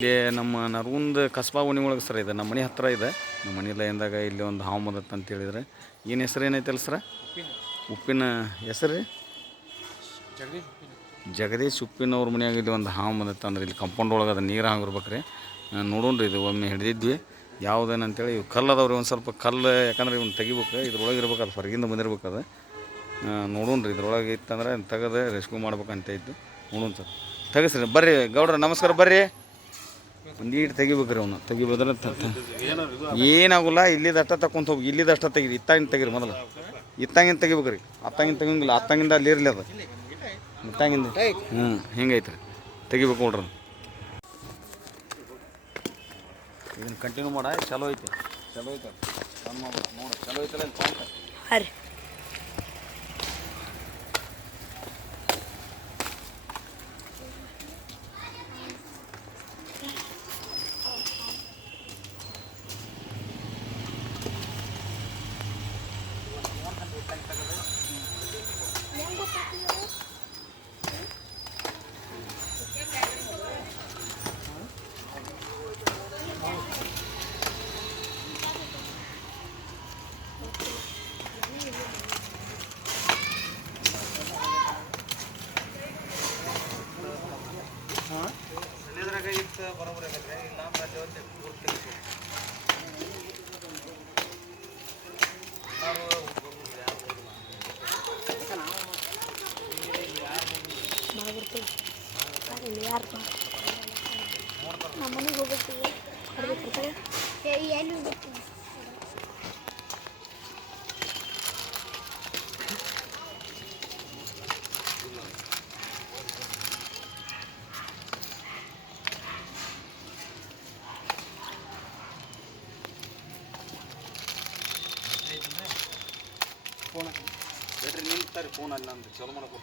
ಇಲ್ಲಿ ನಮ್ಮ ನರಗುಂದ ಕಸ್ಬಾ ಓಣಿ ಒಳಗೆ ಸರ್ ಇದೆ. ನಮ್ಮ ಮನೆ ಹತ್ತಿರ ಇದೆ. ನಮ್ಮ ಮನೆ ಲೈನ್ದಾಗ ಇಲ್ಲಿ ಒಂದು ಹಾವು ಮದತ್ ಅಂತ ಹೇಳಿದ್ರೆ ಏನು ಹೆಸರು ಏನೈತಲ್ಲ ಸರ? ಉಪ್ಪಿನ ಹೆಸರು ರೀ ಜಗದೀಶ್ ಉಪ್ಪಿನವ್ರ ಮನೆಯಾಗ ಇಲ್ಲಿ ಒಂದು ಹಾವು ಮದತ್ ಅಂದ್ರೆ ಇಲ್ಲಿ ಕಂಪೌಂಡ್ ಒಳಗೆ ಅದು ನೀರು ಹಾಗಿರ್ಬೇಕು ರೀ. ನೋಡೋಣ್ರಿ ಇದು ಒಮ್ಮೆ ಹಿಡಿದಿದ್ವಿ ಯಾವುದೇನಂತೇಳಿ. ಇವು ಕಲ್ಲು ಅದಾವ್ರಿ, ಒಂದು ಸ್ವಲ್ಪ ಕಲ್ಲು, ಯಾಕಂದ್ರೆ ಇವ್ನು ತೆಗಿಬೇಕು. ಇದ್ರೊಳಗೆ ಇರ್ಬೇಕು, ಅದು ಹೊರಗಿಂದ ಬಂದಿರ್ಬೇಕು. ಅದು ನೋಡೋಣ್ರಿ ಇದ್ರೊಳಗೆ ಇತ್ತಂದ್ರೆ ತೆಗೆದು ರೆಸ್ಕ್ಯೂ ಮಾಡ್ಬೇಕಂತ ಇದ್ದು. ನೋಡೋಣ ಸರ್, ತೆಗಿಸ್ರಿ. ಬರ್ರಿ ಗೌಡ್ರ, ನಮಸ್ಕಾರ. ಬರ್ರಿ, ಒಂದು ಈಟು ತೆಗಿಬೇಕ್ರಿ. ಅವನು ತೆಗಿಬೋದ್ರೆ ಏನಾಗೋಲ್ಲ. ಇಲ್ಲಿದ್ದು ಅಷ್ಟ ತಗೊಂತ ಹೋಗಿ, ಇಲ್ಲಿದ್ದು ಅಷ್ಟ ತೆಗೀರಿ. ಇತ್ತಾಗಿನ ತೆಗೀರಿ, ಮೊದಲು ಇತ್ತಾಗಿನ ತೆಗಿಬೇಕ್ರಿ. ಅತ್ತಾಗಿನ ತೆಗಿಂಗಿಲ್ಲ, ಅತ್ತಾಗಿಂದ ಅಲ್ಲಿ ಇರಲಿ. ಅದು ಇತ್ತಾಗಿಂದ ಹಿಂಗೈತೆ ರೀ, ತೆಗಿಬೇಕು ನೋಡ್ರಿ. ಇದನ್ನು ಕಂಟಿನ್ಯೂ ಮಾಡ. ಚಲೋ ಐತೆ, ಚಲೋ ಐತೆ. ನೋಡಿ, ಚಲೋ ಐತಲ್ಲ ಇಲ್ಲಿ ಪಾಯಿಂಟ್. ಹಾಂ ರೀ. ಬರೋಬರ ಇಲ್ಲ ಯಾರು ನಮ್ಮ ಮನೆಗೆ ಹೋಗ್ಬೇಕು. ಎಲ್ಲಿ ಹೋಗ್ಬೇಕು? ಫೋನ್ ಬೇಡ್ರಿ, ನಿಂತಾರೆ ಫೋನ್ ಅಲ್ಲಿ ನಂದು ಚಲೋ ಮಾಡಕ್ಕೆ.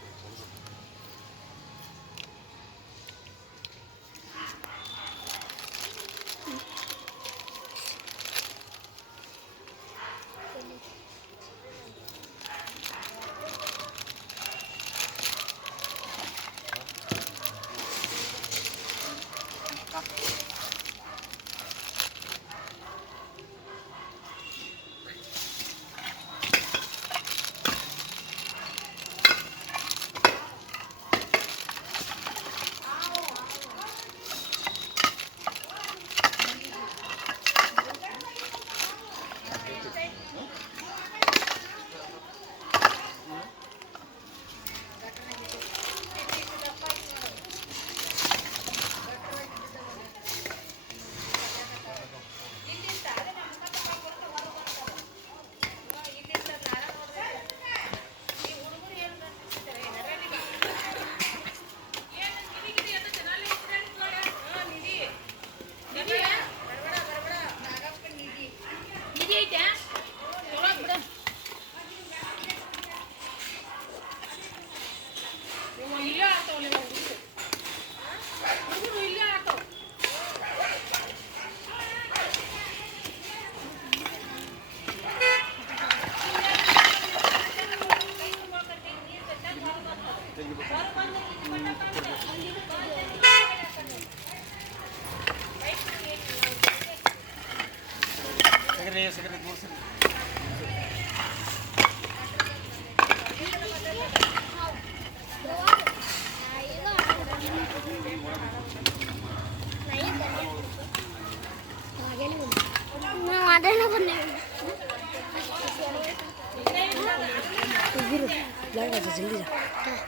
जल्दी जा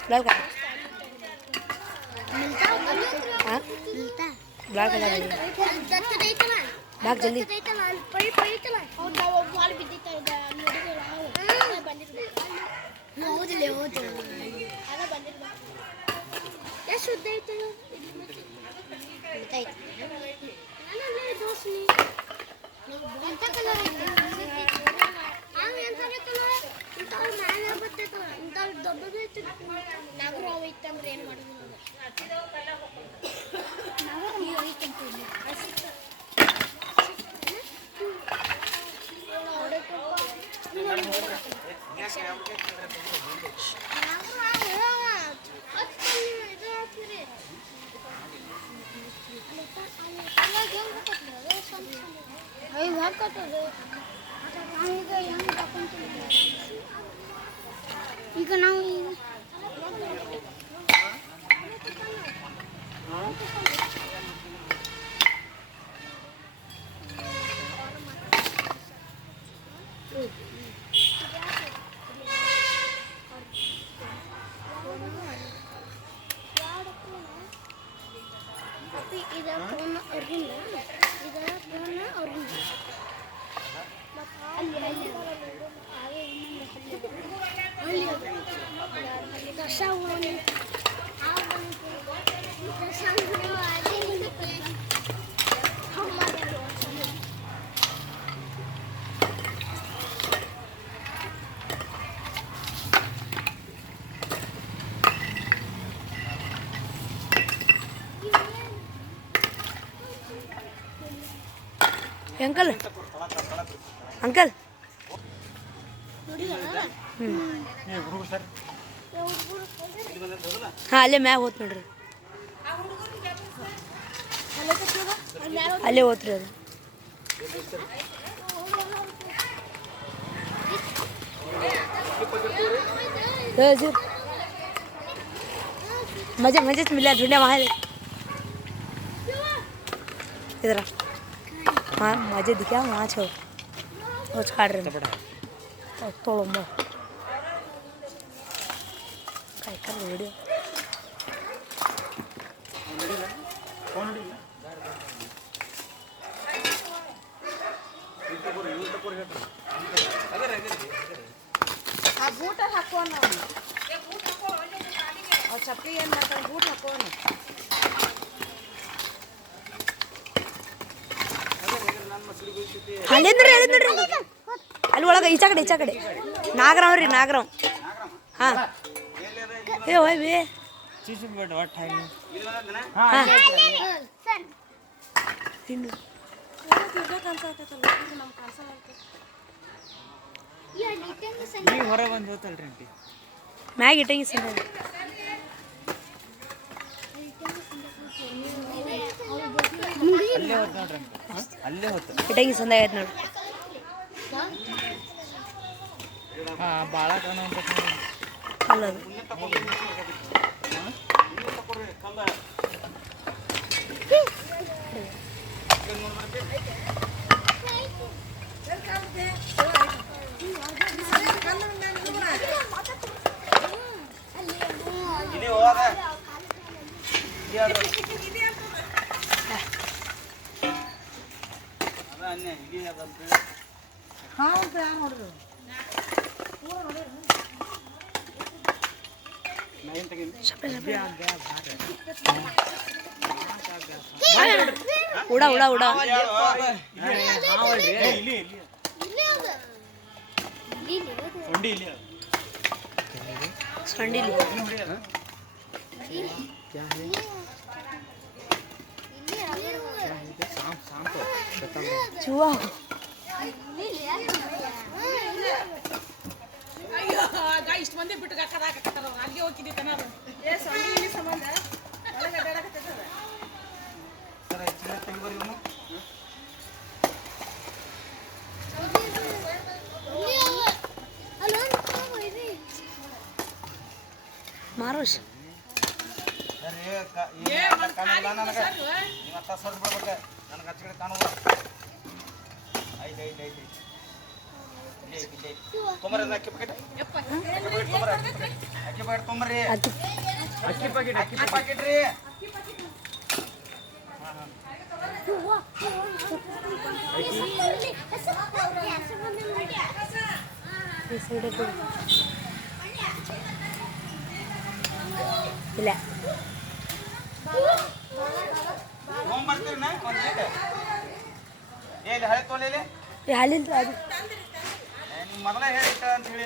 ब्लर कर हाँ ब्लर कर भाग जल्दी ನಾಗರಾವ್ ಐತಂದ್ರೆ ಏನು ಮಾಡೋದು? ಹೋಗತ್ತದು ನಾವೀಗ ಹೆಂಗೆ ಹಾಕೊಂತೀವಿ ಈಗ ನಾವು ಇದರ ಫೋನ್ ಅವ್ರಿಂದ ಇದರ ಫೋನ್ ಅವ್ರಿಂದ ಅಲ್ಲಿ ಅಲ್ಲಿ ದಶ अंकल अंकल हाँ अल्ले मैग होत नोड्री अल्ले होत रे मजे मजे मिला ढूंढे वहाँ इधर हाँ मजे दिखा वहाँ छो रोज काट रहे तोड़ो मो काय कर वीडियो ಬೂಟ ಹಾಕೋಣ ಚಪ್ಪಲಿ ಏನು ಮಾಡ್ತಾರೆ ಬೂಟ್ ಹಾಕೋಣ ಅಲ್ಲಿಂದ್ರಿ ಅಲ್ಲಿ ಒಳಗೆ ಈಚಾ ಕಡೆ ನಾಗರಾವ್ ರೀ ನಾಗರಾವ್ ಹಾಂ ಏ ಹೋಯ್ ಬಿ ಹಿಂಡು ಹೊರ ಬಂದು ಹೋತಲ್ರಿ ಆಂಟಿ ಮ್ಯಾಗ ಇಟ್ಟಂಗಿ ಸಂದ ಅಲ್ಲೇ ಹೋತ್ ನೋಡ್ರಿ ಅಲ್ಲೇ ಹೋತ ಇಟ್ಟಂಗಿ ಸಂದ ಆಗೈತೆ ನೋಡ್ರಿ ಹಾಂ ಭಾಳ ಕಾಣೋ ಅಂತ ಅಲ್ಲದು ಉಡಾ ಉಡಾ ಉಡಾ ಸಂಡಿಲಿ ಚುವಾ ಇಷ್ಟು ಮಂದಿ ಬಿಟ್ಟು ಹಾಕದಾಕತ್ತಾರ ಅಲ್ಲಿ ಹೋಗಿದ್ದಿ ತನಾರ ಏ ಸೊಂಡಿ ಇಲ್ಲಿ ಸಂಬಂಧ ಒಳಗೆ ಅಡ್ಡಾಡಕತ್ತದ ಮಾರೋಶ್ ಇಲ್ಲ ಹಾಲಿಂದ ಅದು ಮೊದಲೇ ಹೇಳಿ ಅಂತ ಹೇಳಿ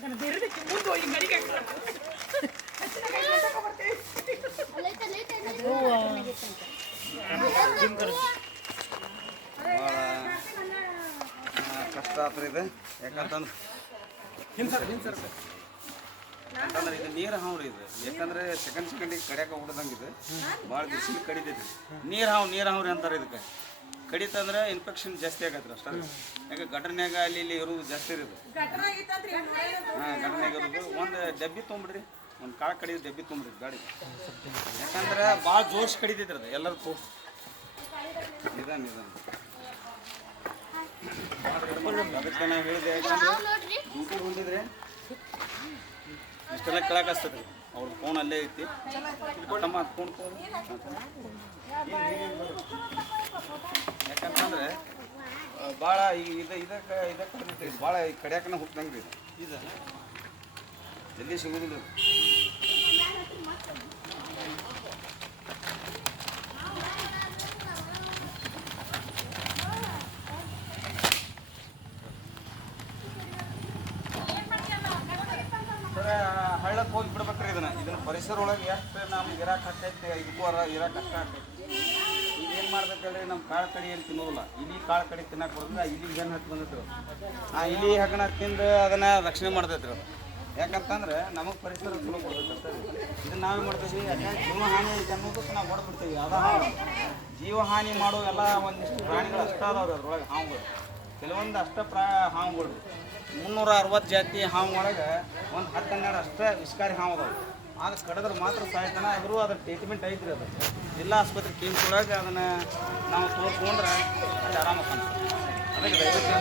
ನಾನು ಬೇರೆ ಭಾಳ ಕಷ್ಟ ಆತ್ರಿ ಇದು. ಯಾಕಂತಂದ್ರೆ ಯಾಕಂದ್ರೆ ಇದು ನೀರು ಹಾವು ರೀ ಇದು. ಯಾಕಂದ್ರೆ ಸೆಕೆಂಡಿಗೆ ಕಡಿಯಾಕ ಹೊಡೆದಂಗೆ ಇದು ಭಾಳ ಬಿಸಿಲು ಕಡಿತೈತಿ. ನೀರು ಹಾವು ರೀ ಅಂತಾರೆ ಇದಕ್ಕೆ. ಕಡಿತಂದ್ರೆ ಇನ್ಫೆಕ್ಷನ್ ಜಾಸ್ತಿ ಆಗತ್ತೆ ಅಷ್ಟೇ. ಯಾಕೆ ಗಟರ್ನ್ಯಾಗ ಅಲ್ಲಿ ಇಲ್ಲಿ ಇರೋದು ಜಾಸ್ತಿ ಇರೋದು. ಹಾಂ, ಗಟರ್ನ್ಯಾಗ ಇರೋದು. ಒಂದು ಡಬ್ಬಿ ತೊಗೊಂಬಿಡ್ರಿ, ಒಂದು ಕಾಳು ಕಡಿದು ಡಬ್ಬಿ ತೊಗೊಂಬಿಡ್ರಿ ಗಾಡಿ. ಯಾಕಂದ್ರೆ ಭಾಳ ಜೋರ್ಸ್ ಕಡಿತೈತ್ರಿ ಅದು ಎಲ್ಲರೂ ತೋ ನಿಧಾನ ಅದಕ್ಕೆ ನಾವು ಹೇಳಿದೆ. ಯಾಕಂದ್ರೆ ಡ್ಯೂಟಿ ಹೊಂದಿದ್ರೆ ಇಷ್ಟೆಲ್ಲ ಕೆಳಗೆ ಹಸ್ತದ್ರಿ. ಅವ್ರ ಫೋನ್ ಅಲ್ಲೇ ಐತಿ. ಕೊಟ್ಟಮ್ಮ ಅದು ಫೋನ್ ತೊಗೊಂಡು. ಯಾಕಂತಂದ್ರೆ ಭಾಳ ಇದಕ್ಕೆ ಕಡಿತೈತಿ. ಭಾಳ ಈ ಕಡಿಯಾಕನ ಹುಟ್ಟಂಗೆ ರೀ ಇದು ಜಲ್ದಿ ಸಿಗೋದಿಲ್ಲ. ಹಳ್ಳಕ್ಕೆ ಹೋಗಿ ಬಿಡ್ಬೇಕ್ರಿ ಇದನ್ನ ಪರಿಸರ ಒಳಗೆ ಎಷ್ಟು ನಮ್ಗೆ ಇರಕ್ಕೆ ಆಕೈತಿ, ಇದಕ್ಕೂ ಇರಕ್ಕೆ ಕಷ್ಟ ಆಕೈತಿ. ಇದೇನು ಮಾಡ್ಬೇಕು ಹೇಳ್ರಿ, ನಮ್ಮ ಕಾಳು ಕಡಿ ಏನು ತಿನ್ನೋದಿಲ್ಲ. ಇಲಿ ಕಾಳು ಕಡಿ ತಿನ್ನಕ್ಕೆ ಬರೋದಿಲ್ಲ. ಇಲಿಗೆ ಏನು ಹತ್ತು ಬಂದೈತೆ ಆ ಇಲಿ ಹಗಣ ತಿಂದು ಅದನ್ನು ರಕ್ಷಣೆ ಮಾಡ್ತೈತ್ರಿ ಅದು. ಯಾಕಂತಂದ್ರೆ ನಮಗೆ ಪರಿಸರ ಚಲೋ ಕೊಡ್ಬೇಕು ಅಷ್ಟೇ. ಇದನ್ನ ನಾವೇ ಮಾಡ್ತೀವಿ. ಯಾಕಂದ್ರೆ ಜೀವಹಾನಿ ಐತೆ ಅನ್ನೋದಕ್ಕೆ ನಾವು ಹೊಡೆದ್ಬಿಡ್ತೀವಿ. ಅದ ಜೀವಹಾನಿ ಮಾಡೋ ಎಲ್ಲ ಒಂದಿಷ್ಟು ಪ್ರಾಣಿಗಳು ಅಷ್ಟ ಅದಾವ್ರಿ ಅದ್ರೊಳಗೆ ಹಾವುಗಳು. ಕೆಲವೊಂದು ಅಷ್ಟ ಹಾವುಗಳು 360 ಜಾತಿ ಹಾವು ಒಳಗೆ ಒಂದು 10-12 ಅಷ್ಟೇ ವಿಷಕಾರಿ ಹಾವು ಅದಾವೆ. ಅದು ಕಡಿದ್ರೆ ಮಾತ್ರ ಸಾಯ್ತಾನೆ. ಆದರೂ ಅದ್ರ ಟ್ರೀಟ್ಮೆಂಟ್ ಐತ್ರಿ. ಅದು ಜಿಲ್ಲಾ ಆಸ್ಪತ್ರೆ ಕಿಮ್ಸ್ ಒಳಗೆ ಅದನ್ನು ನಾವು ತೋರಿಸ್ಕೊಂಡ್ರೆ ಅಲ್ಲಿ ಆರಾಮ ಕಾಣ್ತದೆ. ಅದಕ್ಕೆ ದಯವಿಟ್ಟು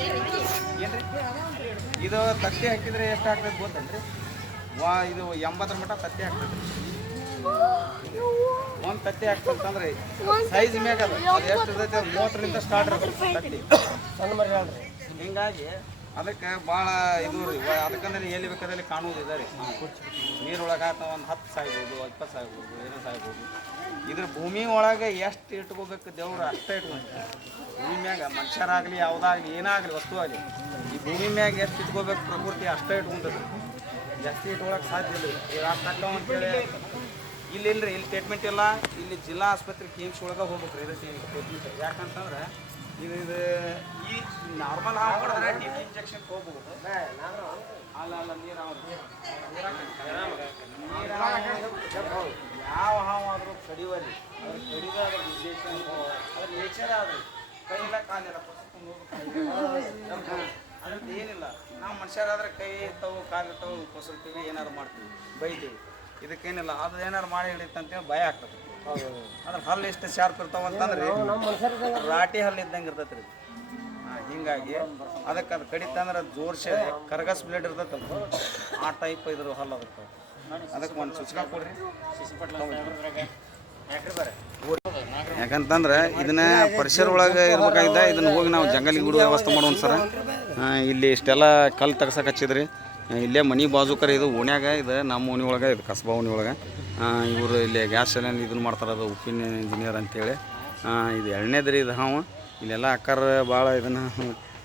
ಏನು ರೀ ಇದು ತತ್ತಿ ಹಾಕಿದರೆ ಎಷ್ಟು ಆಗ್ತದೆ ಗೊತ್ತಲ್ರಿ? ಇದು 80 ಮಟ್ಟ ತತ್ತಿ ಹಾಕ್ತದೆ. ಒಂದು ತತ್ತಿ ಹಾಕ್ತಂತಂದ್ರೆ ಸೈಜ್ ಮ್ಯಾಗ ಅದು ಎಷ್ಟು ಇರ್ತೈತೆ 30ರಿಂದ ಸ್ಟಾರ್ಟ್ ಇರ್ತದೆ ತತ್ತಿ. ಸಣ್ಣ ಮರಿ ಹೇಳ್ರಿ. ಹಿಂಗಾಗಿ ಅದಕ್ಕೆ ಭಾಳ ಇದು ರೀ. ಅದಕ್ಕಂದ್ರೆ ಎಲ್ಲಿ ಬೇಕಾದಲ್ಲಿ ಕಾಣುವುದು ಇದೆ ರೀ. ನೀರೊಳಗೆ ಆತ ಒಂದು 10 ಸಾಯ್ಬೋದು, 20 ಸಾಯ್ಬೋದು, ಏನೋ ಸಾಯ್ಬೋದು. ಇದ್ರ ಭೂಮಿ ಒಳಗೆ ಎಷ್ಟು ಇಟ್ಕೋಬೇಕು ದೇವ್ರು ಅಷ್ಟೇ ಇಟ್ಕೊಬೇಕು. ಭೂಮಿ ಮ್ಯಾಗ ಮನುಷ್ಯರಾಗಲಿ ಯಾವುದಾಗಲಿ ಏನಾಗಲಿ ವಸ್ತು ಆಗಲಿ ಈ ಭೂಮಿ ಮ್ಯಾಗ ಎಷ್ಟು ಇಟ್ಕೋಬೇಕು ಪ್ರಕೃತಿ ಅಷ್ಟೇ ಇಟ್ಕೊಂತದ್ರಿ. ಜಾಸ್ತಿ ಇಟ್ಕೊಳಕ್ಕೆ ಸಾಧ್ಯ ಇಲ್ಲ. ಅಷ್ಟು ಅಂತೇಳಿ ಇಲ್ಲಿ ಟ್ರೀಟ್ಮೆಂಟ್ ಇಲ್ಲ. ಇಲ್ಲಿ ಜಿಲ್ಲಾ ಆಸ್ಪತ್ರೆ ಕಿಮ್ಸ್ ಒಳಗೆ ಹೋಗ್ಬೇಕು ರೀ ಟ್ರೀಟ್ಮೆಂಟ್. ಯಾಕಂತಂದ್ರೆ ಇದು ಈ ನಾರ್ಮಲ್ ಹಾವು ಹೊಡೆದ್ರೆ ಟಿ.ಟಿ. ಇಂಜೆಕ್ಷನ್ ಹೋಗ್ಬೋದು. ಅಲ್ಲ ನೀರು ಯಾವ ಹಾವು ಆದರೂ ಕಡಿವರಿ ಅದ್ರ ಕಡಿದ ಅದ್ರ ಉದ್ದೇಶ ಅದ್ರ ನೇಚರ್ ಆದ್ರಿ. ಕೈ ಇಲ್ಲ ಕಾಲಿಲ್ಲ ಅದ್ರದ್ದು ಏನಿಲ್ಲ. ನಾವು ಮನುಷ್ಯರಾದ್ರೆ ಕೈ ಇರ್ತಾವೆ, ಕಾಲು ಇರ್ತಾವೆ, ಕೊಸರ್ತೀವಿ, ಏನಾರು ಮಾಡ್ತೀವಿ, ಬೈತೀವಿ. ಇದಕ್ಕೇನಿಲ್ಲ. ಅದು ಏನಾರು ಮಾಡಿ ಹಿಡಿತಂತೇಳಿ ಭಯ ಆಗ್ತದೆ. ಅದ್ರ ಹಲ್ಲು ಎಷ್ಟು ಶಾರ್ಪ್ ಇರ್ತಾವ ಅಂತಂದ್ರೆ ರಾಟಿ ಹಲ್ಲು ಇದ್ದಂಗೆ ಇರ್ತೈತೆ ರೀ. ಹಿಂಗಾಗಿ ಅದಕ್ಕೆ ಅದು ಕಡಿತಂದ್ರೆ ಜೋರ್ಸೆ ಕರ್ಗಸ್ ಬ್ಲೇಡ್ ಇರ್ತೈತಲ್ಲ ಆ ಟೈಪ್ ಇದ್ರ ಹಲ್ಲು ಅದಕ್ಕೆ ಒಂದು ಸುಚ್ಕ ಕೊಡ್ರಿ. ಯಾಕಂತಂದ್ರೆ ಇದನ್ನ ಪರಿಸರ ಒಳಗೆ ಇರ್ಬೇಕಾಗಿದ್ದ ಇದನ್ನ ಹೋಗಿ ನಾವು ಜಂಗಲಿಗೆ ಬಿಡುವ ವ್ಯವಸ್ಥೆ ಮಾಡೋಣ ಸರ. ಇಲ್ಲಿ ಇಷ್ಟೆಲ್ಲ ಕಲ್ಲು ತೆಗ್ಸಕ್ಕೆ ಹಚ್ಚಿದ್ರಿ. ಇಲ್ಲೇ ಮನೆ ಬಾಜುಕರ ಇದು ಓಣ್ಯಾಗ ಇದು ನಮ್ಮ ಓಣಿ ಒಳಗೆ ಇದು ಕಸ್ಬಾ ಓಣಿ ಒಳಗೆ ಇವರು ಇಲ್ಲಿ ಗ್ಯಾಸ್ ಸಿಲಿಂಡರ್ ಇದನ್ನು ಮಾಡ್ತಾರೆ. ಅದು ಉಪ್ಪಿನ ಇಂಜಿನಿಯರ್ ಅಂತೇಳಿ. ಇದು 2ನೇದ್ರಿ ಇದು ಹಾವು. ಇಲ್ಲೆಲ್ಲ ಅಕ್ಕಾರ ಭಾಳ ಇದನ್ನು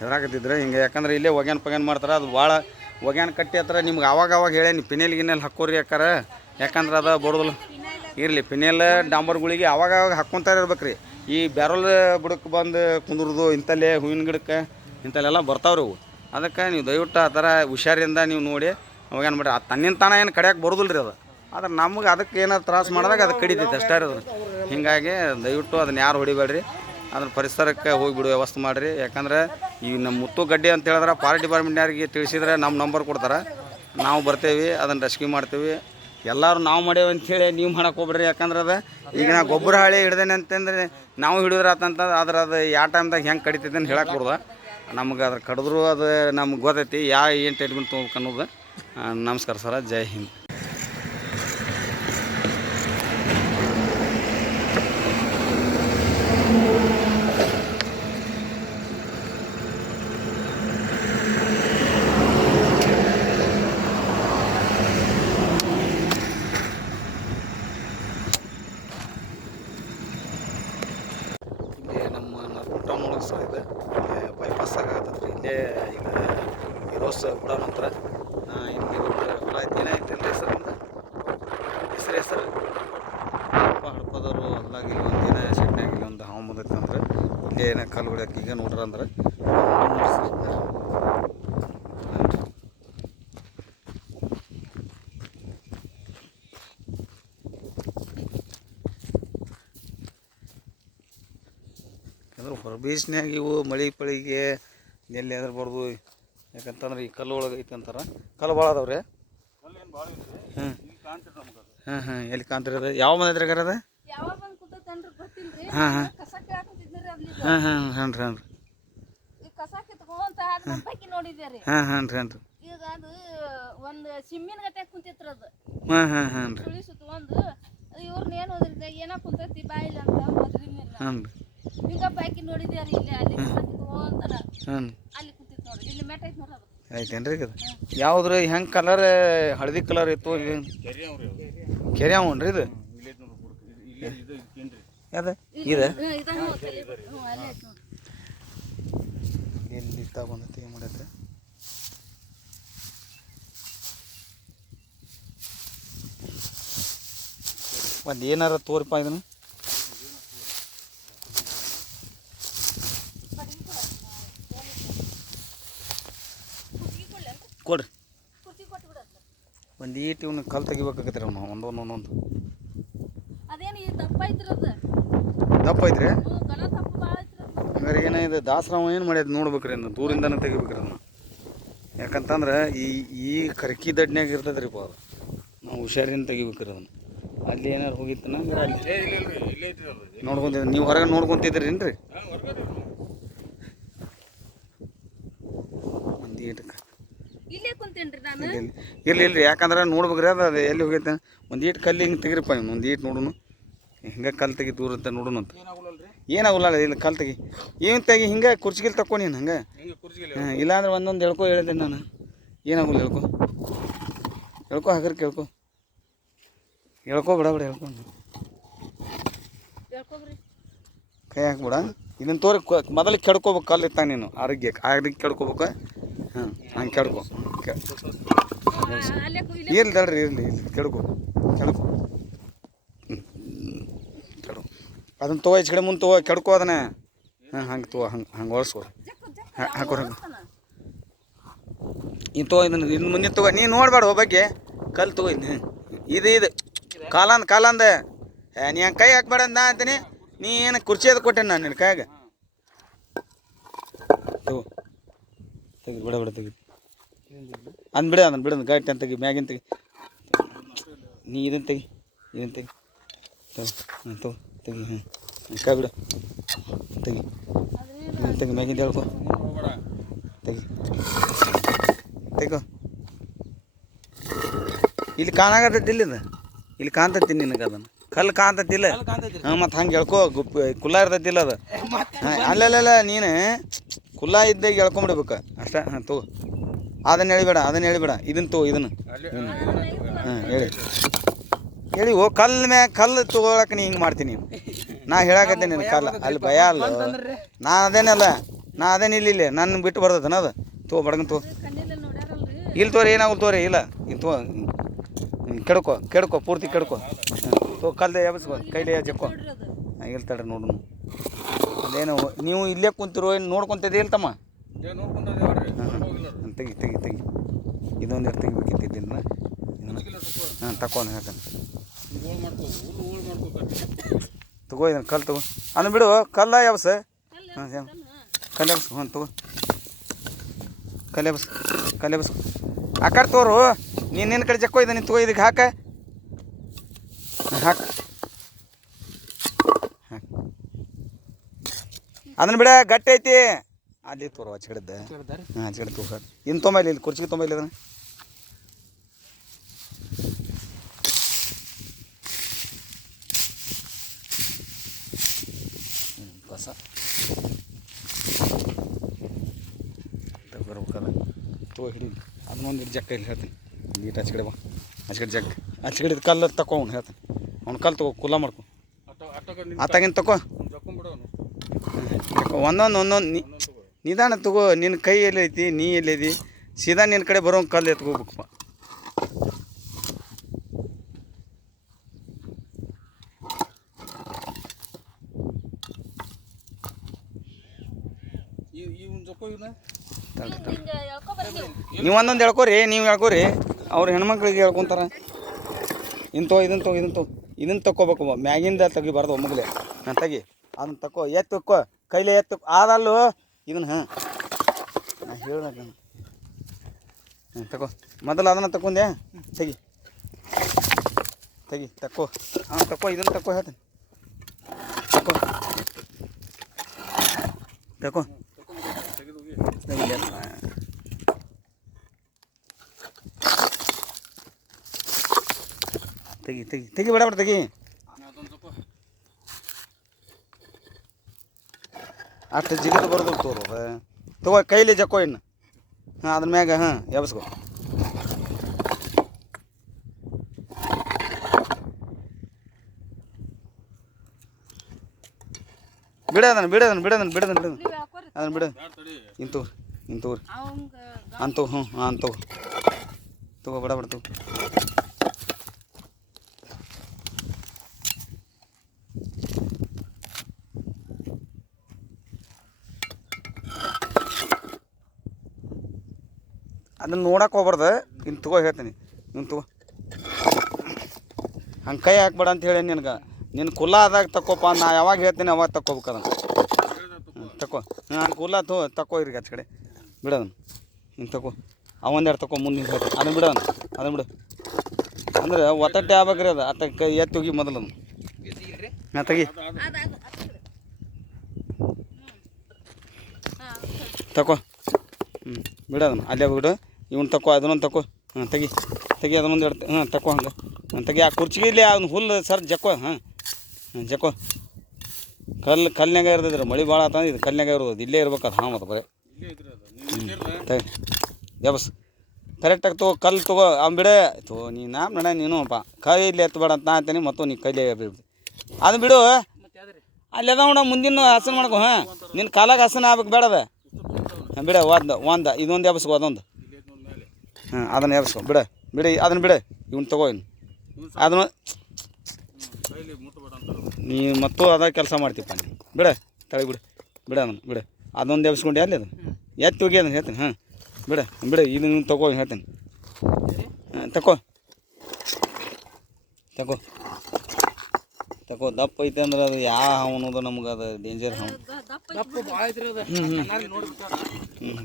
ಹೆದರಾಕತ್ತಿದ್ರೆ ಹಿಂಗೆ. ಯಾಕಂದ್ರೆ ಇಲ್ಲೇ ಒಗ್ಯಾನ್ ಮಾಡ್ತಾರೆ. ಅದು ಭಾಳ ಒಗ್ಯಾನ್ ಕಟ್ಟಿ ಹತ್ರ ನಿಮ್ಗೆ ಆವಾಗ ಹೇಳೇನಿ ಪಿನೇಲ್ ಗಿನೇಲ್ ಹಾಕೋರಿ ಅಕ್ಕಾರ. ಯಾಕಂದ್ರೆ ಅದು ಬರೋದಿಲ್ಲ ಇರಲಿ. ಪಿನೇಲ್ ಡಾಂಬರ್ಗಳಿಗೆ ಆವಾಗ ಹಾಕ್ಕೊತಾರೆ ಇರ್ಬೇಕು ರೀ. ಈ ಬ್ಯಾರಲ್ ಬುಡಕ್ಕೆ ಬಂದು ಕುಂದ್ರದು ಇಂಥಲ್ಲೇ ಹೂವಿನ ಗಿಡಕ್ಕೆ ಇಂಥಲ್ಲೆಲ್ಲ ಬರ್ತಾವ್ರಿ ಅವು. ಅದಕ್ಕೆ ನೀವು ದಯವಿಟ್ಟು ಆ ಥರ ಹುಷಾರಿಂದ ನೀವು ನೋಡಿ ಅವಾಗೇನು ಮಾಡಿರಿ. ಅದು ತನ್ನಿಂದ ತಾನ ಏನು ಕಡಿಯೋಕೆ ಬರೋದಿಲ್ಲ ರೀ ಅದು. ಆದ್ರೆ ನಮ್ಗೆ ಅದಕ್ಕೆ ಏನಾದ್ರು ತ್ರಾಸು ಮಾಡಿದಾಗ ಅದು ಕಡಿತೈತೆ ಅಷ್ಟೇ ಇರೋದು. ಹೀಗಾಗಿ ದಯವಿಟ್ಟು ಅದನ್ನ ಯಾರು ಹೊಡಿಬೇಡ್ರಿ. ಅದನ್ನ ಪರಿಸರಕ್ಕೆ ಹೋಗಿಬಿಡುವ ವ್ಯವಸ್ಥೆ ಮಾಡಿರಿ. ಯಾಕಂದ್ರೆ ಈ ನಮ್ಮ ಮುತ್ತು ಗಡ್ಡೆ ಅಂತ ಹೇಳಿದ್ರೆ ಫಾರೆಸ್ಟ್ ಡಿಪಾರ್ಟ್ಮೆಂಟ್ನವ್ರಿಗೆ ತಿಳಿಸಿದ್ರೆ ನಮ್ಮ ನಂಬರ್ ಕೊಡ್ತಾರೆ. ನಾವು ಬರ್ತೇವೆ, ಅದನ್ನು ರೆಸ್ಕ್ಯೂ ಮಾಡ್ತೀವಿ. ಎಲ್ಲರೂ ನಾವು ಮಾಡೇವೆ ಅಂಥೇಳಿ ನೀವು ಮಾಡಕ್ಕೆ ಹೋಗ್ಬೇಡ್ರಿ. ಯಾಕಂದ್ರೆ ಅದು ಈಗ ನಾ ಗೊಬ್ಬರ ಹಾಳಿ ಹಿಡ್ದೇನೆ ಅಂತಂದ್ರೆ ನಾವು ಹಿಡಿದ್ರೆ ಆತಂತಂದ್ರೆ ಆದ್ರೆ ಅದು ಯಾವ ಟೈಮ್ದಾಗ ಹೆಂಗೆ ಕಡಿತೈತೆ ಅಂತ ಹೇಳಕ್ಕೆ ಬರೋದು. ನಮ್ಗೆ ಅದ್ರ ಕಡಿದ್ರು ಅದು ನಮ್ಗೆ ಗೊತ್ತೈತಿ ಏನು ಟ್ರೀಟ್ಮೆಂಟ್ ತೊಗೋಬೇಕು ಅನ್ನೋದು. ನಮಸ್ಕಾರ ಸರ. ಜೈ ಹಿಂದ್. ಸರ್ ಇದು ಬೈಪಾಸ್ ಆಗತ್ತದ್ರಿ. ಇಲ್ಲೇ ಈಗ ಇರೋಸ್ ಕೂಡ ನಂತರ ಇಲ್ಲಿ ಹೊಲ ಐತಿ ಏನೈತಿ ಏನಂತಲ್ರಿ ಹೆಸರು ಹಡ್ಕೋದವರು ಅಲ್ಲಾಗಿ ಒಂದು ದಿನ ಸೆಟ್ನಾಗಿ ಒಂದು ಹಾವು ಬಂದೈತೆ ಅಂದ್ರೆ ಇಲ್ಲೇ ಏನೋ ಕಲ್ಲು ಹೊಡ್ಯಕ್ಕೆ ಈಗ ನೋಡ್ರ ಅಂದ್ರೆ ಯಾಕಂದ್ರೆ ಹೊರಬೀಸ್ನ್ಯಾಗ ಇವು ಮಳೆ ಪಳಿಗೆ ಎಲ್ಲಿ ಅದ್ರ ಬರ್ದು ಯಾಕಂತಂದ್ರೆ ಈ ಕಲ್ಲು ಒಳಗೆ ಐತೆ ಅಂತಾರೆ ಕಲ್ಲು ಭಾಳ ಅದಾವ್ರಿ ಹಾಂ ಎಲ್ಲಿ ಕಾಣ್ತಿರಿ ಅದು ಯಾವ ಮನೆ ಇದ್ರಾಗಾರ ಅದ ಹಾಂ ಹಾಂ ಹಾಂ ಈಗ ಅದು ಒಂದು ಸಿಮ್ಮಿನ ಗತೆ ಕುಂತಿತ್ರ ಅದು ಹಾಂ ಹಾಂ ಹಾಂ ರೀ ಸುಳಿ ಸುತ್ತಕೊಂಡು ಇವ್ರನ್ನ ಏನು ಹೋದ್ರಿಂದ ಏನೋ ಕುಂತೈತಿ ಬಾಯಿಲ್ಲ ಅಂತ ಹೋದ್ರಿಂದ ಹಾಂ ರೀ ಈಗ ಬಾಕಿ ನೋಡಿದ್ಯಾರ ಇಲ್ಲಿ ಅಲ್ಲಿ ಅಂತಾರ ಹಾಂ ಅಲ್ಲಿ ಕುಂತಿತ್ತು ನೋಡ್ರಿ ಇಲ್ಲಿ ಮೆಟ್ ಐತಿ ನೋಡ್ರಿ ಅದು ಆಯ್ತೇನ್ರಿ ಅದು ಯಾವ್ದು ರೀ ಹೆಂಗೆ ಕಲರ್ ಹಳದಿ ಕಲರ್ ಇತ್ತು ಕೆರೆ ಅವನ್ರಿ ಇದು ಯಾವ್ದು ಇದು ಎಲ್ಲಿ ಬಂದೈತಿ ಏನು ಮಾಡೈತೆ ಒಂದು ಏನಾರ ತೋರಿಪ್ಪ ಇದನ್ನು ಕೊಡ್ರಿ ಒಂದು ಈಟ್ ಇವ್ನ ಕಲ್ ತೆಗಿಬೇಕಾಗತ್ರಿ ಅವ್ನು ಒಂದೊಂದು ಅದೇನು ಈ ದಪ್ಪ ಐತ್ರದ ದಪ್ಪ ಐತ್ರಿ ಗಣ ದಪ್ಪ ಭಾಳ ಐತ್ರದ ಹಂಗಾರೆ ಏನ ಇದು ದಾಸರಾವ ಏನು ಮಾಡ್ಯದ ನೋಡ್ಬೇಕ್ರಿ ಅದನ್ನ ದೂರಿಂದನೇ ತೆಗಿಬೇಕ್ರಿ ಅದನ್ನ ಯಾಕಂತಂದ್ರೆ ಈ ಕರ್ಕಿ ದಡ್ನ್ಯಾಗ ಇರ್ತದ್ರಿ ಅದು ನಾವು ಹುಷಾರಿಂದ ತೆಗಿಬೇಕ್ರಿ ಅದನ್ನು ಅಲ್ಲಿ ಏನಾರು ಹೋಗಿತ್ತನ ನೋಡ್ಕೊಂತಿದ್ರಿ ನೀವು ಹೊರಗೆ ನೋಡ್ಕೊಂತಿದ್ರಿ ಏನ್ರಿ ಒಂದು ಈಟಕ್ಕೆ ಇಲ್ಲೇ ಕುಂತೇನ್ರಿ ನಾನು ಇರ್ಲಿ ಯಾಕಂದ್ರೆ ನೋಡ್ಬೇಕ್ರಿ ಅದು ಎಲ್ಲಿ ಹೋಗೈತೆ ಒಂದು ಈಟ್ ಕಲ್ಲಿ ಹಿಂಗೆ ತೆಗಿರಿಪ್ಪ ಇವ್ನು ಒಂದು ಈಟ್ ನೋಡುನು ಹಿಂಗೆ ಕಲ್ಲು ತೆಗಿ ದೂರತ್ತೆ ನೋಡುನು ಅಂತ ಏನಾಗಲ್ಲ ಇಲ್ಲ ಕಲ್ಲು ತೆಗಿ ಏನು ತೆಗಿ ಹಿಂಗೆ ಕುರ್ಚಿಗಿಲ್ ತಕ್ಕೊ ನೀನು ಹಂಗೆ ಹಾಂ ಇಲ್ಲಾಂದ್ರೆ ಒಂದೊಂದು ಹೇಳ್ಕೊ ಹೇಳಿದೆ ನಾನು ಏನಾಗಲ್ಲ ಹೇಳ್ಕೊ ಹಾಕ್ರಿ ಕೇಳ್ಕೊ ಹೇಳ್ಕೊ ಬಿಡ ಹೇಳ್ಕೊಂಡು ಕೈ ಹಾಕ್ಬಿಡ ಇದನ್ನು ತೋರಿ ಮೊದಲು ಕೆಡ್ಕೋಬೇಕು ಕಲ್ಲು ಇತ್ತಾಗ ನೀನು ಆರೋಗ್ಯಕ್ಕೆ ಕೆಡ್ಕೋಬೇಕು ಹಾಂ ಹಂಗೆ ಕೆಡ್ಕೊ ಇರ್ಲಿ ತಡ್ರಿ ಇರಲಿ ಕೆಡ್ಕೊ ಕೆಡ್ಕೊ ಅದನ್ನು ತಗೋ ಈಚೆ ಕಡೆ ಮುಂದೆ ತಗೋ ಕೆಡ್ಕೋ ಅದನ್ನ ಹಾಂ ಹಂಗೆ ತಗೋ ಹಂಗೆ ಒರೆಸ್ಕೊ ಹಾಕೋ ಹಂಗೆ ಇನ್ನು ತಗೋ ಇನ್ನು ಮುಂದೆ ತಗೋ ನೀನು ನೋಡ್ಬೇಡ ಬಗ್ಗೆ ಕಲ್ಲು ತಗೋ ಇದು ಕಾಲಂದ ನೀ ಹಂಗೆ ಕೈ ಹಾಕ್ಬೇಡ ಅಂತ ಅಂತೀನಿ ನೀ ಏನು ಕುರ್ಚಿ ಅದು ಕೊಟ್ಟೆ ನಾನು ನಿನ್ನ ಕೈಯಾಗ ತಗೋ ತೆಗಿ ಬಿಡ ತೆಗಿ ಅಂದ್ಬಿಡ ಅದನ್ನು ಬಿಡೋದು ಗಟ್ಟಿ ಅಂತ ತೆಗಿ ಮ್ಯಾಗಿನ ತೆಗಿ ನೀ ಇದನ್ನು ತೆಗಿ ಹಾಂ ತಗೋ ತೆಗಿ ಹಾಂ ಕೈ ಬಿಡು ತೆಗಿ ಇದನ್ನು ತೆಗಿ ಮ್ಯಾಗಿಂದ ಹೇಳ್ಕೊ ತೆಗೋ ಇಲ್ಲಿ ಕಾಣಾಗತ್ತೈತಿ ಇಲ್ಲಿದ ಇಲ್ಲಿ ಕಾಣ್ತೈತಿ ನಿನಗೆ ಅದನ್ನು ಕಲ್ಲು ಕಾಣ್ತೈತಿಲ್ಲ ಹಾಂ ಮತ್ತು ಹಂಗೆ ಹೇಳ್ಕೊ ಕುಲ್ಲ ಇರ್ತೈತಿಲ್ಲ ಅದು ಹಾಂ ಅಲ್ಲೆಲ್ಲ ನೀನು ಕುಲ್ಲ ಇದ್ದಾಗ ಹೇಳ್ಕೊಂಬಿಡ್ಬೇಕು ಅಷ್ಟೇ ಹಾಂ ತಗೋ ಅದನ್ನು ಹೇಳಿಬೇಡ ಇದನ್ನು ತಗೋ ಇದನ್ನು ಹಾಂ ಹೇಳಿ ಓ ಕಲ್ಲು ಕಲ್ಲು ತೊಗೊಳಕ್ಕೆ ನೀ ಹಿಂಗೆ ಮಾಡ್ತೀನಿ ನಾ ಹೇಳಾಕತ್ತೀನಿ ನಿನ್ನ ಕಲ್ಲು ಅಲ್ಲಿ ಭಯ ಅಲ್ಲ ನಾ ಅದೇನು ಇಲ್ಲಿ ನನ್ನ ಬಿಟ್ಟು ಬರ್ತದನ ಅದು ತಗೋ ಬಡ್ಗನ್ ತಗೋ ಇಲ್ಲಿ ತೋರಿ ಏನಾಗಲ್ಲ ತೋರಿ ಇಲ್ಲ ಇಲ್ಲಿ ತಗೋ ಕೆಡ್ಕೊ ಪೂರ್ತಿ ಕೆಡ್ಕೊ ತಗೋ ಕಲ್ದೆ ಎಬ್ಸ್ಕೊ ಕೈಲಿ ಜಕ್ಕೋ ಹಾಂ ಇಲ್ಲಿ ತಡ್ರಿ ನೋಡು ಅದೇನು ನೀವು ಇಲ್ಲೇ ಕುಂತಿರೋ ಏನು ನೋಡ್ಕೊತಿದ್ದೆ ಇಲ್ಲ ತಮ್ಮ ಹಾಂ ತೆಗಿ ಇದೊಂದು ತೆಗಿಬೇಕಿತ್ತು ಇದನ್ನ ಹಾಂ ತಕೊಂಡು ಯಾಕಂತ ತಗೋ ಇದನ್ನು ಕಲ್ಲು ತಗೋ ಅದನ್ನು ಬಿಡು ಕಲ್ಲ ಯಾವಸ ಹಾಂ ಕಲ್ಲು ಯಾವಸ್ ಹಾಂ ತಗೋ ಕಲ್ಲು ಯಾವಸ್ ಆ ಕಡೆ ತೋರು ನಿನ್ನ ಕಡೆ ಜಕ್ಕೋ ಇದನ್ನು ತಗೋ ಇದಕ್ಕೆ ಹಾಕ ಅದನ್ನು ಬಿಡ ಗಟ್ಟಿ ಐತಿ ಅಲ್ಲಿ ತೋರು ಹಚ್ಚಿಡ್ದೆ ಹಾಂ ಹಚ್ಚಿಡ್ದು ತಗೋ ಇನ್ನು ತೊಂಬೈಲಿ ಇಲ್ಲಿ ಕುರ್ಚಿಗೆ ತೊಂಬೈಲಿ ಅದನ್ನು ಕಸ ಬರ್ಬೇಕಲ್ಲ ತಗೋ ಹಿಡಿ ಅದನ್ನೊಂದು ಜಕ್ಕ ಇಲ್ಲಿ ಹೇಳ್ತೀನಿ ನೀಟ್ ಹಚ್ಕಡೆ ಬಾ ಹಚ್ಕಡೆ ಜಗ್ ಹಚ್ಕಡೆ ಕಲ್ಲು ತಗೋ ಅವ್ನು ಹೇಳ್ತೀನಿ ಅವ್ನು ಕಲ್ಲು ತಗೋ ಕುಲ್ಲ ಮಾಡ್ಕೊ ಆತಾಗಿನ ತಗೋ ಒಂದೊಂದು ನಿಧಾನ ತಗೋ ನಿನ್ನ ಕೈ ಎಲ್ಲಿ ಐತಿ ನೀ ಎಲ್ಲಿ ಐತಿ ಸೀದಾ ನಿನ್ನ ಕಡೆ ಬರೋ ಕಲ್ಲು ಎತ್ಕೋಬೇಕಪ್ಪ ಹಿಂಗೆ ಹೇಳ್ಕೊಬರ್ರಿ ನೀವು. ನೀವು ಒಂದೊಂದು ಹೇಳ್ಕೊರಿ, ನೀವು ಹೇಳ್ಕೊರಿ. ಅವ್ರು ಹೆಣ್ಮಕ್ಳಿಗೆ ಹೇಳ್ಕೊತಾರ. ಇದನ್ನು ತಗೋಬೇಕು, ಮ್ಯಾಗಿಂದ ತೆಗಿಬಾರ್ದು ಒಮ್ಮಗಲೆ. ತೆಗಿ ಅದನ್ನ ತಗೋ, ಎತ್ತಕ್ಕೋ ಕೈಲೇ ಎತ್ತು ಆದಲ್ಲೂ ಇದನ್ನು. ನಾ ಹೇಳ್ದಾಗ ತಗೋ ಮೊದಲು ಅದನ್ನು ತಗೊಂಡೆ. ತೆಗಿ ತಕ್ಕೋ. ತಕ್ಕೋ ಇದನ್ನು ತಕ್ಕೋ ಹೇಳ್ತೀನಿ. ತಕ್ಕೋ ತೆಗಿ ಬೇಡ ತೆಗಿ. ಅಷ್ಟು ಜಿಗಿದು ಬರೋದು ತೋರು ತಗೋ ಕೈಲಿ ಜಕ್ಕೋ ಇನ್ನು. ಅದ್ರ ಮ್ಯಾಗ ಎಬ್ಸ್ಕೊ. ಅದನ್ನು ನೀವು ಹೇಳ್ಕೊರಿ. ಅದನ್ನು ಬಿಡು. ಇಂತವ್ರಿ ಅಂತವು ಅಂತವು ತಗೋ ಬೇಡ ತಗೋ. ಅದನ್ನು ನೋಡಕ್ಕೆ ಹೋಗ್ಬಾರ್ದು. ಇನ್ನು ತಗೋ ಹೇಳ್ತೀನಿ. ಇನ್ನು ತಗೋ ಹಂಗೆ ಕೈ ಹಾಕ್ಬೇಡ ಅಂತ ಹೇಳಿ ನಿನಗೆ. ನಿನ್ನ ಕುಲ್ಲ ಆದಾಗ ತಕ್ಕೋಪ್ಪ. ನಾ ಯಾವಾಗ ಹೇಳ್ತೀನಿ ಅವಾಗ ತಕ್ಕೋಬೇಕು ಅದನ್ನು. ತಕ್ಕೋ ಹಂಗೆ ಕುಲ್ಲ ತಕ್ಕೋ ಇರಿಗೆ ಆಚೆ ಕಡೆ ಬಿಡೋದನ್ನು. ಹಿಂಗೆ ತಗೋ ಒಂದೆರಡು ತಗೋ ಮುಂದೆ ಹೇಳ್ತೀನಿ. ಅದನ್ನು ಬಿಡೋನು. ಅದನ್ನು ಬಿಡು ಅಂದ್ರೆ ಒತ್ತಟ್ಟೆ ಆಗ್ಬೇಕ್ರಿ. ಅದು ಅತ್ತ ಕೈ ಎತ್ತಿ ಹೋಗಿ ಮೊದಲು ಅದನ್ನು. ತೆಗಿ ತಗೋ. ಬಿಡೋದನ್ನು ಅಲ್ಲೇ ಬಿಡು. ಇವ್ನು ತಗೋ ಅದನ್ನೊಂದು ತಗೋ. ತೆಗಿ ಅದನ್ನೊಂದು ಎರಡು ತಗೋ. ಹಂಗೆ ತೆಗಿ. ಆ ಕುರ್ಚಿಗೆ ಇಲ್ಲಿ ಅವ್ನು ಹುಲ್ಲು ಸರ್ ಜಕ್ಕೋ. ಜಕ್ಕೋ ಕಲ್ನಾಗ ಇರ್ತದ್ರಿ. ಮಳೆ ಭಾಳ ಆತ ಇದು ಕಲ್ನಾಗ ಇರೋದು. ಇಲ್ಲೇ ಇರ್ಬೇಕು ಅದು. ಮತ್ತು ಬರೀ ತೆಗಿ ಎಬಸ್ ಕರೆಕ್ಟಾಗಿ ತಗೋ. ಕಲ್ಲು ತಗೋ. ಅವ್ನು ಬಿಡೆ ನೀ ನಡ ನೀನು ಅಪ್ಪ ಕೈ ಇಲ್ಲಿ ಎತ್ತಬೇಡ ಅಂತ ನಾ ಅಂತೀನಿ. ಮತ್ತು ನೀ ಕೈಲಿ ಬಿಡು. ಅದು ಬಿಡು. ಅಲ್ಲಿ ಅದ ನೋಡ ಮುಂದಿನ ಹಸನ ಮಾಡ್ಕೊ. ನಿನ್ನ ಕಾಲಾಗ ಹಸನ ಆಗ್ಬೇಕು ಬೇಡದ. ಬಿಡ ಒಂದು ಇದೊಂದು ಎಬ್ಸ್ಕೊ. ಅದೊಂದು ಅದನ್ನು ಎಬ್ಸ್ಕೊ. ಬಿಡಿ ಅದನ್ನು ಬಿಡು. ಇವ್ನು ತಗೋ. ಇನ್ನು ಅದನ್ನು ನೀ ಮತ್ತು ಅದ ಕೆಲಸ ಮಾಡ್ತೀಪ್ಪ ನೀನು. ತಳಗೆ ಬಿಡು ಅದನ್ನು ಅದೊಂದು ಎಬ್ಸ್ಕೊಂಡು ಅಲ್ಲಿ ಅದನ್ನು ಎತ್ತಿ ಹೋಗಿ ಅದನ್ನು ಹೇಳ್ತೀನಿ. ಬಿಡು ಇದನ್ನು ತಗೋ ಹೇಳ್ತೀನಿ. ತಗೋ ದಪ್ಪ ಐತೆ ಅಂದ್ರೆ ಅದು ಯಾವ ಅನ್ನೋದು ನಮ್ಗೆ ಅದು ಡೇಂಜರ್ ಹಾವು.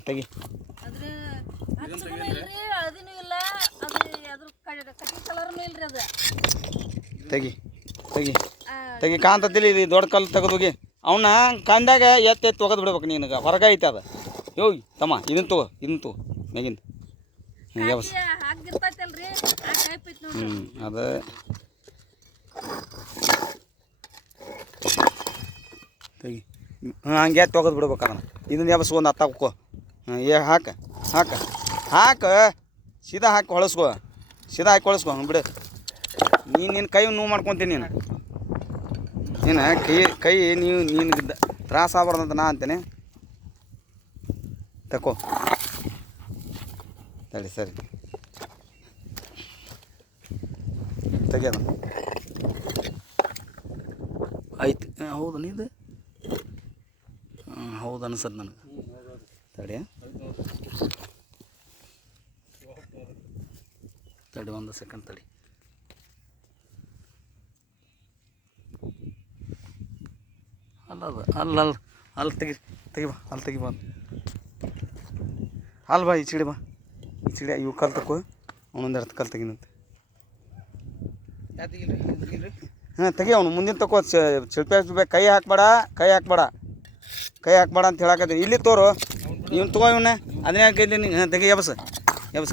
ತೆಗಿ ಅದ್ರ ಹಚ್ಚಗೂ ಇಲ್ರಿ, ಹಳದಿನೂ ಇಲ್ಲ, ಅದು ಅದ್ರ ಕಟಿ ಕಲರ್ನು ಇಲ್ರಿ. ಅದು ತೆಗಿ ಕಾಂತತಿಲಿ. ಇದು ದೊಡ್ಡ ಕಲ್ಲು ತೆಗೆದೋಗಿ ಅವನ್ನ ಕಂದಾಗ ಎತ್ತಿ ಒಗದು ಬಿಡ್ಬೇಕು. ನಿನಗೆ ಹೊರಗೆ ಐತೆ ಅದು. ಹೋಗಿ ತಮ್ಮ ಇದನ್ನು ತಗೋ ಮ್ಯಾಗಿಂದ. ಹಾಕಿರ್ತೈತಲ್ರಿ ಆ ಟೈಪ್ ಐತಿ ನೋಡ್ರಿ. ಅದು ತೆಗಿ. ಹಂಗೆ ಎತ್ತಿ ಒಗದು ಬಿಡ್ಬೇಕು ಅದನ್ನು. ಇದನ್ನು ಎಬ್ಸ್ ಒಂದು ಹತ್ತಾಕೋ. ಹಾಕ ಸೀದಾ ಹಾಕಿ ಹೊಳಸ್ಕೋ. ಬಿಡು. ನಿನ್ನ ಕೈ ನೋವು ಮಾಡ್ಕೊತೀನಿ. ನೀನು ಕೈ ನಿನಗೆ ತ್ರಾಸ ಆಗ್ಬಾರ್ದಂತ ನಾ ಅಂತೇನೆ. ತಕೋ ಸರಿ ತೆಗಿಯೋದು ಆಯ್ತು. ಹೌದು ನೀದು ಹೌದು ಅನ್ಸತ್ತೆ ನನಗೆ. ತಡಿ ಒಂದು ಸೆಕೆಂಡ್ ತಡಿ. ಅಲ್ಲಿ ತೆಗಿಬಾ. ಅಲ್ಲಿ ಬಾ. ಈ ಚಿಡಿ ಬಾ. ಇವು ಕಲ್ ತಕೋ. ಅವನೊಂದೆರಡು ಕಲ್ ತೆಗಿನಂತೆ. ತೆಗಿ. ಅವನು ಮುಂದಿನ ತಕೋ. ಚಿಲ್ಪೆ ಕೈ ಹಾಕ್ಬೇಡ ಅಂತ ಹೇಳಕತ್ತೀನಿ. ಇಲ್ಲಿ ತೋರು. ಇವ್ನು ತಗೋ. ಇವನ್ನ ಅದನ್ನೇ ಹಾಕಿದ್ಲಿ ನೀನು. ತೆಗಿ ಎಬ್ಸ್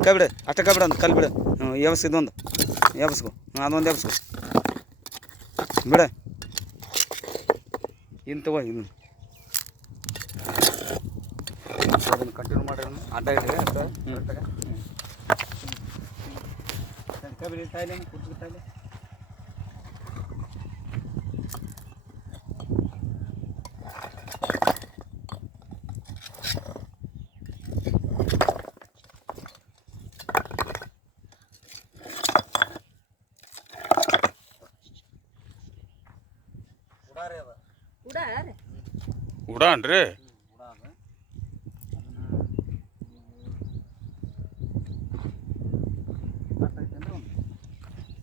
ಕೈ ಬಿಡು. ಅಷ್ಟೇ ಕೈ ಬಿಡು ಅಂತ ಕಲ್ ಬಿಡು. ಎಬ್ಸ್ ಇದೊಂದು ಎಬ್ಸ್ಕೊ. ಅದೊಂದು ಎಬ್ಸ್ಕೊ. ಬಿಡ ಇನ್ನು ತಗೋ. ಇದನ್ನು ಅದನ್ನು ಕಂಟಿನ್ಯೂ ಮಾಡಿ ಅಡ್ಡ ಇಡ್ರಿ. ಕೈ ಬಿಡಿ. ತಾಯಿಲೆ ಕುರ್ಚಿ ತಾಯಿಲೆ. ಉಡಾರಿ ಉಡಾನ್ರಿ.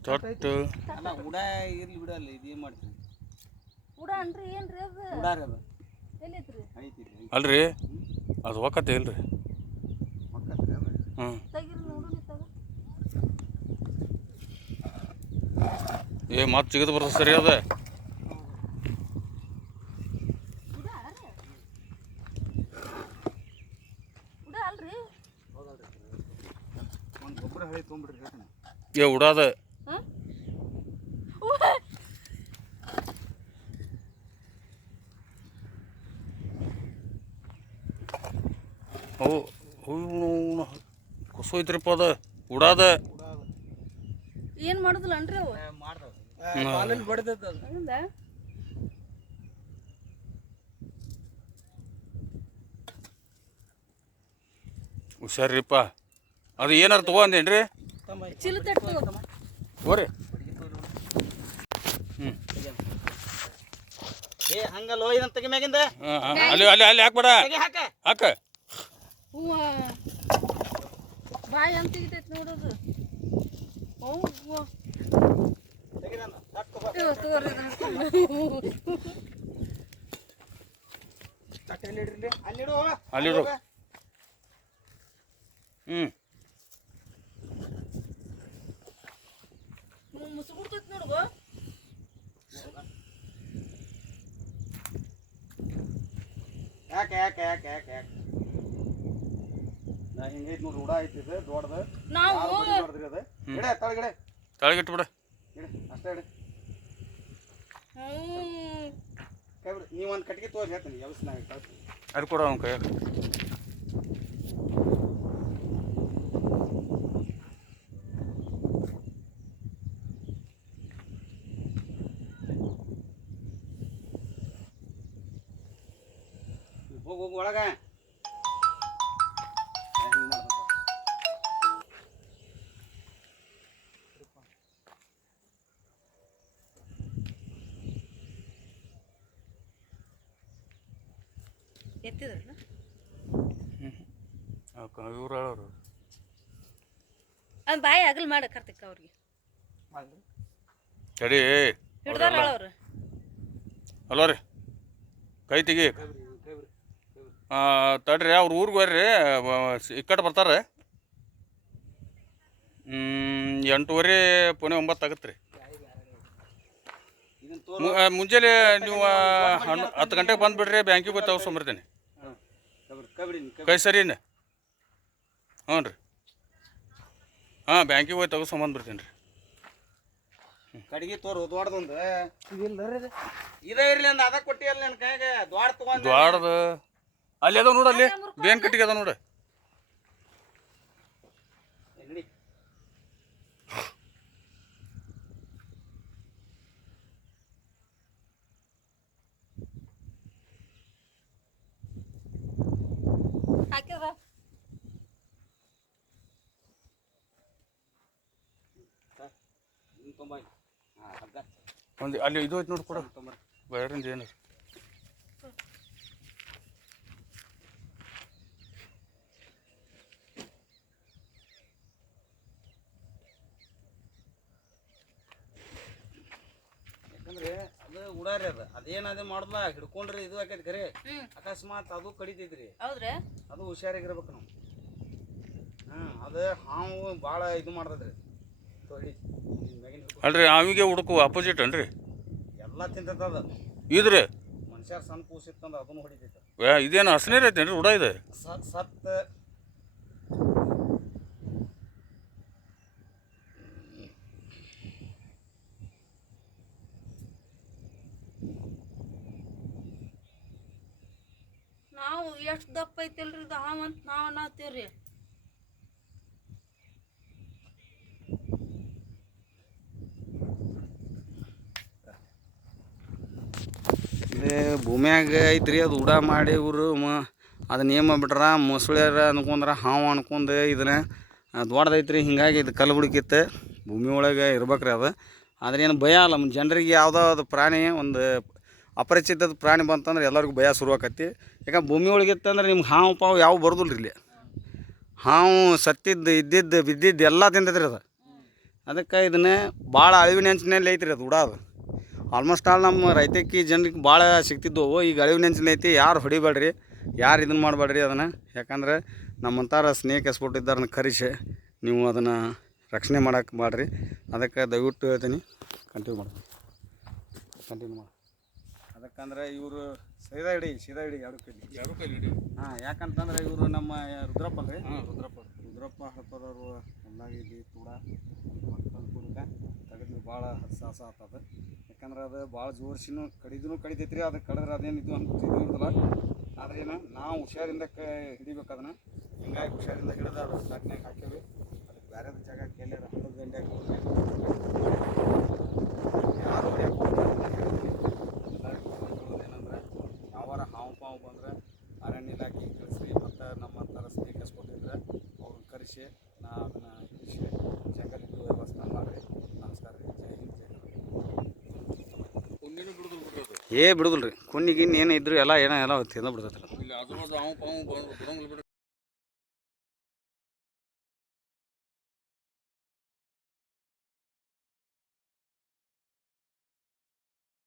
ತೊಟ್ಟು ಅಲ್ಲ ಉಡ ಇರ್ಲಿ ಬಿಡಲ್ಲ ಇದೇನು ಮಾಡ್ತೀನಿ ಉಡ ಅನ್ರಿ ಏನ್ರಿ ಅದು ಉಡಾರಿ ಅದು ಎಲ್ಲೈತ್ರಿ ಐತಿ ಅಲ್ರಿ ಅದು ಒಕ್ಕತ್ತೆ ಇಲ್ರಿ ಹ್ಞೂ ತೆಗಿರಿ ನೋಡೋಣ ತಗ ಏ ಮತ್ತೆ ಸಿಗದು ಬರ್ತದೆ ಸರಿ ಅದ ಉಡ ಅಲ್ರಿ ಒಂದು ಗೊಬ್ಬರ ಹಳಿ ತೊಗೊಂಬಿಡ್ರಿ ಹೇಳ್ತಾನೆ ಏ ಉಡಾದ ಹಾಂ ಅವು ಕೊಸು ಐತ್ರಿಪ್ಪ ಅದ ಉಡಾದ ಏನು ಮಾಡೋದಿಲ್ಲ ಅನ್ರಿ ಅವು ಮಾಡ್ತಾವ ಕಾಲಲ್ಲಿ ಬಡ್ದದ ಅದು ಹೌದಾ ಹುಷಾರಿಪ್ಪ ಅದು ಏನಾರು ತೊಗೊಂಡೇನ್ರಿ ಚೀಲ ತಟ್ಟು ಹೋರಿ ಹ್ಞೂ ಏ ಹಂಗಲ್ಲ ಇದನ್ನ ತೆಗಿ ಮ್ಯಾಗಿಂದ ಅಲ್ಲಿ ಅಲ್ಲಿ ಅಲ್ಲಿ ಹಾಕ್ಬೇಡ ಹಾಕ ಹಾಕ ಹೂವ ಬಾಯಿ ಅಂತ ತೆಗಿತೈತಿ ನೋಡೋದು ಹೂವ ತಗೋರಿ ಅಲ್ಲಿಡು ಅಲ್ಲಿಡು ಮುಸುಗುಡ್ತೈತಿ ನೋಡುವ ಯಾಕೆ ಯಾಕೆ ಯಾಕೆ ಯಾಕೆ ಯಾಕೆ ನಾ ಹಿಂಗೈತಿ ನೋಡ್ರಿ ಉಡ ಐತಿದೆ ದೊಡ್ಡದು ನಾವು ನೋಡಿದ್ರಿ ಅದು ಗಿಡ ತಳಗಡೆ ತಳಗಿಟ್ಟು ಬಿಡ ಗಿಡ ಅಷ್ಟೇ ಇಡಿ ಹ್ಞೂ ಕೈ ಬಿಡಿ ನೀವು ಒಂದು ಕಟ್ಟಿಗೆ ತೋರಿ ಹೇಳ್ತೀನಿ ವ್ಯವಸ್ಥೆ ಕಳ್ತೀನಿ ಅದು ಕೊಡ ಅವ್ನ ಕೈಯಾಗ ಹೋಗಿ ಹೋಗಿ ಒಳಗೆ ಹಿಂಗೆ ಮಾಡ್ಬೇಕು ಎತ್ತಿದ್ರಲ್ಲ ಇವ್ರು ಹೇಳೋರು ಅದು ಬಾಯಿ ಅಗಲ್ ಮಾಡ ಕರ್ತಿಕ್ಕ ಅವ್ರಿಗೆ ತಡಿ ಹಿಡ್ದಾರ ಅವ್ರು ಅಲ್ವ ರೀ ಕೈ ತೆಗಿ ತಡ್ರಿ ಅವ್ರ ಊರಿಗೆ ಬರ್ರಿ ಇಕ್ಕಟ್ಟು ಬರ್ತಾರೆ 8:30 ಪುಣೆ 9 ಆಗತ್ತೆ ರೀ ಮುಂಜಾನೆ ನೀವು 10 ಗಂಟೆಗೆ ಬಂದುಬಿಡ್ರಿ ಬ್ಯಾಂಕಿಗೆ ಹೋಗಿ ತಗೋಸ್ಕೊಂಬರ್ತೀನಿ ಕೈ ಸರಿನ ಹ್ಞೂ ರೀ ಹಾಂ ಬ್ಯಾಂಕಿಗೆ ಹೋಗಿ ತಗೋಸ್ಕೊಂಬಂದ್ಬಿಡ್ತೀನಿ ರೀ ಕಡಿಗೆ ತೋರು ದೊಡ್ಡದೊಂದು ಇದೇ ಇರ್ಲಿ ಅಂದ ಅದ ಕೊಟ್ಟಿಯಲ್ಲ ನನ್ನ ಕೈಗೆ ದ್ವಾಡ ತಗೊಂಡು ದ್ವಾಡದ ಅಲ್ಲಿ ಅದಾವ ನೋಡು ಅಲ್ಲಿ ಬೇನ್ ಕಟ್ಟಿಗೆ ಅದ ನೋಡು ನಡಿ ಹಾಕಿದ ತೊಂಬೈ ಹಾಂ ಹಗ್ಗ ಒಂದು ಅಲ್ಲಿ ಇದು ಐತೆ ನೋಡಿ ಕೊಡು ತೊಂಬರ್ರಿ ಬೇರೆಂದು ಏನು ಯಾಕಂದ್ರೆ ಅದು ಉಡಾರಿ ಅದು ಅದೇನದೇ ಮಾಡೋದಿಲ್ಲ ಹಿಡ್ಕೊಂಡ್ರೆ ಇದು ಆಕೈತಿ ಖರೆ ಅಕಸ್ಮಾತ್ ಅದು ಕಡಿತೈತ್ರಿ ಹೌದ್ರಿ ಅದು ಹುಷಾರಾಗಿರ್ಬೇಕು ನಾವು ಹಾಂ ಅದು ಹಾವು ಭಾಳ ಇದು ಮಾಡ್ತದ್ರಿ ತೊಳಿ ಮ್ಯಾಗಿನ ಅಲ್ರಿ ಅವಿಗೆ ಹುಡುಕು ಅಪೋಸಿಟ್ ಅನ್ರಿ ಎಲ್ಲ ತಿಂತದ ಇದ್ರಿ ಮನುಷ್ಯರ ಸಣ್ಣ ಕೂಸಿತ್ತಂದ್ರೆ ಅದನ್ನು ಹೊಡಿತೈತೆ ಇದೇನು ಹಸನೇರ್ ಐತೇನ್ರಿ ಉಡ ಇದೆ ಸತ್ತ ನಾವು ಎಷ್ಟು ದಪ್ಪ ಐತಿಲ್ರಿ ಇದು ಹಾವು ಅಂತ ನಾವು ಅನ್ನತ್ತೀವ್ರಿ ಇದೇ ಭೂಮ್ಯಾಗ ಐತ್ರಿ ಅದು ಉಡ ಮಾಡಿ ಇವರು ಅದನ್ನ ಏನು ಮಾಡ್ಬಿಟ್ರ ಮೊಸಳ್ಯಾರ ಅನ್ಕೊಂಡ್ರ ಹಾವು ಅನ್ಕೊಂಡು ಇದನ್ನ ದೊಡ್ಡದೈತ್ರಿ ಹಿಂಗಾಗಿ ಇದು ಕಲ್ಲು ಹುಡುಕಿತ್ತು ಭೂಮಿ ಒಳಗೆ ಇರ್ಬೇಕ್ರಿ ಅದು ಆದ್ರೆ ಏನು ಭಯ ಅಲ್ಲ ಜನರಿಗೆ ಯಾವುದೋ ಅದು ಪ್ರಾಣಿ ಒಂದು ಅಪರಿಚಿತದ ಪ್ರಾಣಿ ಬಂತಂದ್ರೆ ಎಲ್ಲರಿಗೂ ಭಯ ಶುರುವಾಕತಿ ಯಾಕಂದ್ರೆ ಭೂಮಿ ಒಳಗೆ ಇತ್ತಂದ್ರೆ ನಿಮ್ಗೆ ಹಾವು ಪಾವು ಯಾವ ಬರೋದಿಲ್ಲ ರೀ ಇಲ್ಲಿ ಹಾವು ಸತ್ತಿದ್ದು ಇದ್ದಿದ್ದು ಬಿದ್ದಿದ್ದು ಎಲ್ಲ ತಿಂತೈತ್ರಿ ಅದು ಅದಕ್ಕೆ ಇದನ್ನೇ ಭಾಳ ಅಳಿವಿನ ಅಂಚಿನಲ್ಲಿ ಐತ್ರಿ ಅದು ಉಡಾದು. ಆಲ್ಮೋಸ್ಟ್ ಆಲ್ ನಮ್ಮ ರೈತಕ್ಕಿ ಜನರಿಗೆ ಭಾಳ ಸಿಗ್ತಿದ್ದವು. ಈಗ ಅಳಿವಿನ ಅಂಚಿನಲ್ಲಿ ಐತಿ. ಯಾರು ಹೊಡಿಬೇಡ್ರಿ, ಯಾರು ಇದನ್ನು ಮಾಡಬೇಡ್ರಿ ಅದನ್ನು. ಯಾಕಂದ್ರೆ ನಮ್ಮಂಥರ ಸ್ನೇಕ್ ಎಸ್ಪೋರ್ಟ್ ಇದ್ದಾರನ್ನ ಕರೆಸಿ ನೀವು ಅದನ್ನು ರಕ್ಷಣೆ ಮಾಡೋಕೆ ಮಾಡಿರಿ. ಅದಕ್ಕೆ ದಯವಿಟ್ಟು ಹೇಳ್ತೀನಿ, ಕಂಟಿನ್ಯೂ ಮಾಡಿ. ಅದಕ್ಕಂದ್ರೆ ಇವರು ಸೀದಾ ಹಿಡಿ ಎರಡು ಕೈಲಿ ಹಿಡಿ. ಹಾಂ, ಯಾಕಂತಂದ್ರೆ ಇವರು ನಮ್ಮ ರುದ್ರಪ್ಪ ಅಲ್ರಿ. ರುದ್ರಪ್ಪ ಹಳಪದವರು ಹೊಲ್ದಾಗ ಇಲ್ಲಿ ಕೂಡ ಅನುಕೂಲಕ್ಕೆ ತೆಗೆದು ಭಾಳ ಸಾಹಸ ಆಗ್ತದ. ಯಾಕಂದ್ರೆ ಅದು ಭಾಳ ಜೋರ್ಸಿನೂ ಕಡಿತೈತಿ ರೀ. ಅದು ಕಡಿದ್ರೆ ಅದೇನಿದ್ದು ಇರೋದಿಲ್ಲ. ಆದ್ರೆ ಏನು ನಾವು ಹುಷಾರಿಂದ ಹಿಡಿಬೇಕು ಅದನ್ನು. ಹಿಂಗಾಗಿ ಹುಷಾರಿಂದ ಹಿಡಿದು ಅದು ಸಾಕ್ನಾಗ ಹಾಕೇವಿ. ಅದಕ್ಕೆ ಬೇರೆ ಜಾಗ ಎಲ್ಲಾರ ಹಳ್ಳದ ದಂಡ್ಯಾಗ ಯಾರು ಏನಂದ್ರೆ ಯಾವಾರ ಹಾವು ಪಾವು ಬಂದ್ರೆ ಅರಣ್ಯ ಇಲಾಖೆಗೆ ತಿಳಿಸ್ರಿ. ಮತ್ತು ನಮ್ಮಂಥರ ಸ್ನೇಕ್ ಎಸ್ಪೋರ್ಟ್ ಇದ್ರೆ ಅವ್ರನ್ನ ಕರೆಸಿ ಅದನ್ನು ಹಿಡಿಸಿ ಜಂಗಲಿಟ್ಟು ವ್ಯವಸ್ಥೆ ಮಾಡಿರಿ. ನಮಸ್ಕಾರ ರೀ. ಜೈ ಹಿಂದ್, ಜೈ ಕರ್ನಾಟಕ. ಬಿಡುದಿಲ್ಲ ರೀ. ಕುನ್ನಿಗಿನ್ನ ಏನು ಇದ್ರು ಎಲ್ಲ ತಿಂದು ಬಿಡ್ತೈತೆ.